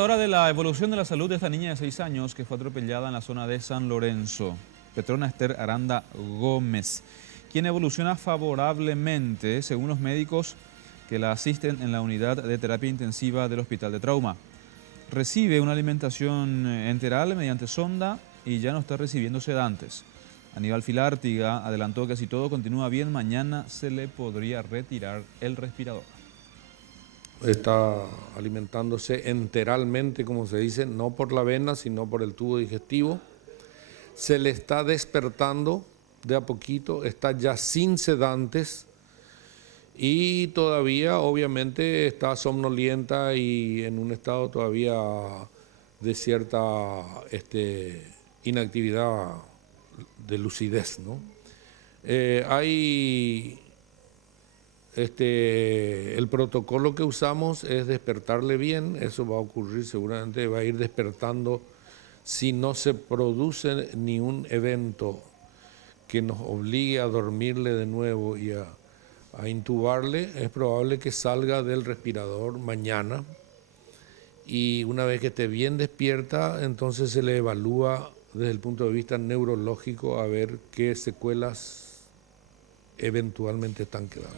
ahora de la evolución de la salud de esta niña de 6 años que fue atropellada en la zona de San Lorenzo. Petrona Esther Aranda Gómez, quien evoluciona favorablemente, según los médicos que la asisten en la unidad de terapia intensiva del Hospital de Trauma. Recibe una alimentación enteral mediante sonda y ya no está recibiendo sedantes. Aníbal Filártiga adelantó que si todo continúa bien, mañana se le podría retirar el respirador. Está alimentándose enteralmente, como se dice, no por la vena, sino por el tubo digestivo. Se le está despertando de a poquito, está ya sin sedantes y todavía obviamente está somnolienta y en un estado todavía de cierta inactividad de lucidez, ¿no? El protocolo que usamos es despertarle bien, eso va a ocurrir seguramente, va a ir despertando si no se produce ni un evento que nos obligue a dormirle de nuevo y a intubarle, es probable que salga del respirador mañana y una vez que esté bien despierta, entonces se le evalúa desde el punto de vista neurológico a ver qué secuelas eventualmente están quedando.